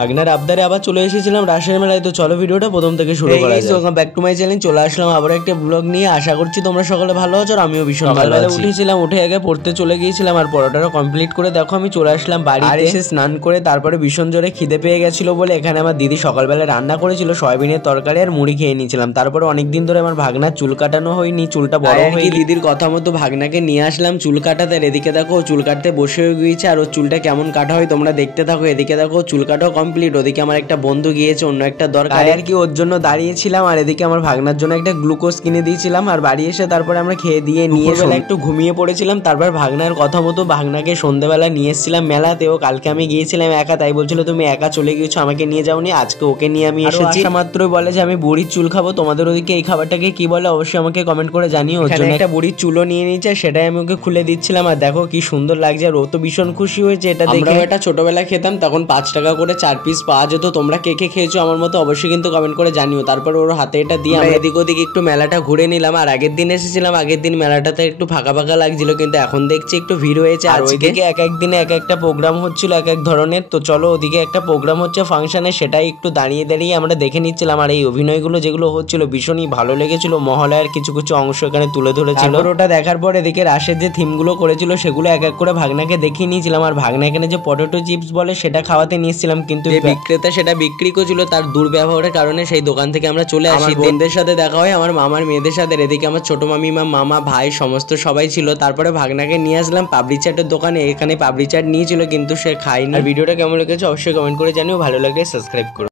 ভাগনার আবদারে আবার চলে এসেছিলাম রাসের মেলায়। তো চলো ভিডিওটা প্রথম থেকে শুরু করা যাক। Welcome back to my channel. চলে আসলাম আবার একটা ব্লগ নিয়ে। আশা করছি তোমরা সকলে ভালো আছো আর আমিও ভীষণ ভালো আছি। উঠেছিলাম, উঠে আগে পড়তে চলে গিয়েছিলাম আর পড়াটাও কমপ্লিট করে দেখো আমি চলে আসলাম বাড়ি। আর এসে স্নান করে তারপরে ভীষণ জোরে খিদে পেয়ে গেছিল বলে এখানে আমার দিদি সকালবেলা রান্না করেছিল সয়াবিনের তরকারি আর মুড়ি খেয়ে নিয়েছিলাম। তারপরে অনেকদিন ধরে আমার ভাগনার চুল কাটানো হয়নি, চুলটা বড় হয়ে দিদির কথা মতো ভাগনাকে নিয়ে আসলাম চুল কাটাতে। এদিকে দেখো চুল কাটতে বসে হয়ে গিয়েছে আর ওর চুলটা কেমন কাটা হয় তোমরা দেখতে থাকো। এদিকে দেখো চুল কাটাও কমপ্লিট, ওদিকে আমার একটা বন্ধু গিয়েছে অন্য একটা দরকার আর কি, ওর জন্য দাঁড়িয়েছিলাম। আর এদিকে আমার ভাগনার জন্য একটা গ্লুকোজ কিনে দিয়েছিলাম আর বাড়ি এসে তারপরে আমরা খেয়ে দিয়ে নিয়ে একটু ঘুমিয়ে পড়েছিলাম। তারপর ভাগনার কথা মতো ভাগনাকে সন্ধ্যেবেলা নিয়ে এসেছিলাম মেলাতেও। কালকে আমি গিয়েছিলাম একা, তাই বলছিল তুমি একা চলে গিয়েছো, আমাকে নিয়ে যাওনি। আজকে ওকে নিয়ে আমি এসেছি। মাত্রই বলে যে আমি বুড়ির চুল খাবো। তোমাদের ওদিকে এই খাবারটাকে কি বলে অবশ্যই আমাকে কমেন্ট করে জানিও। ওর জন্য একটা বুড়ির চুলও নিয়ে নিয়েছে, সেটাই আমি ওকে খুলে দিচ্ছিলাম। আর দেখো কি সুন্দর লাগছে আর ও তো ভীষণ খুশি হয়েছে এটা দেখে। আমরা এটা ছোটবেলায় খেতাম, তখন 5 টাকা করে 4 পিস পাওয়া যেত। তোমরা কে কে খেয়েছো আমার মতো অবশ্যই কিন্তু কমেন্ট করে জানিও। তারপর ওর হাতে এটা দিয়ে আমরা এদিক ওদিক একটু মেলাটা ঘুরে নিলাম। আর আগের দিন এসেছিলাম, আগের দিন মেলাটাতে একটু ফাঁকা ফাঁকা লাগছিল, কিন্তু এখন দেখছি একটু ভিড় হয়েছে। আর ওইদিকে এক এক দিনে এক একটা প্রোগ্রাম হচ্ছিল এক এক ধরনের। তো চলো ওদিকে একটা প্রোগ্রাম হচ্ছে ফাংশনে, সেটাই একটু দাঁড়িয়ে দাঁড়িয়ে আমরা দেখে নিচ্ছিলাম। আর এই অভিনয়গুলো যেগুলো হচ্ছিল ভীষণই ভালো লেগেছিল। মহলার কিছু কিছু অংশ এখানে তুলে ধরেছিল। ওটা দেখার পর এদিকে রাশের যে থিমগুলো করেছিল সেগুলো এক এক করে ভাগনাকে দেখিয়ে নিয়েছিলাম। আর ভাগনা এখানে যে পটেটো চিপস বলে সেটা খাওয়াতে নিয়েছিলাম, কিন্তু বিক্রেতা সেটা বিক্রি করছিল, তার দুর্ব্যবহারের কারণে সেই দোকান থেকে আমরা চলে আসি। বোনদের সাথে দেখা হয়, আমার মামার মেয়েদের সাথে। এদিকে আমার ছোট মামিমা, মামা, ভাই সমস্ত সবাই ছিল। তারপরে ভাগনাকে নিয়ে আসলাম পাপড়ি চাটের দোকানে। এখানে পাপড়ি চাট নিয়েছিল কিন্তু সে খায়নি। আর ভিডিওটা কেমন লেগেছে অবশ্যই কমেন্ট করে জানিও, ভালো লাগলে সাবস্ক্রাইব করো।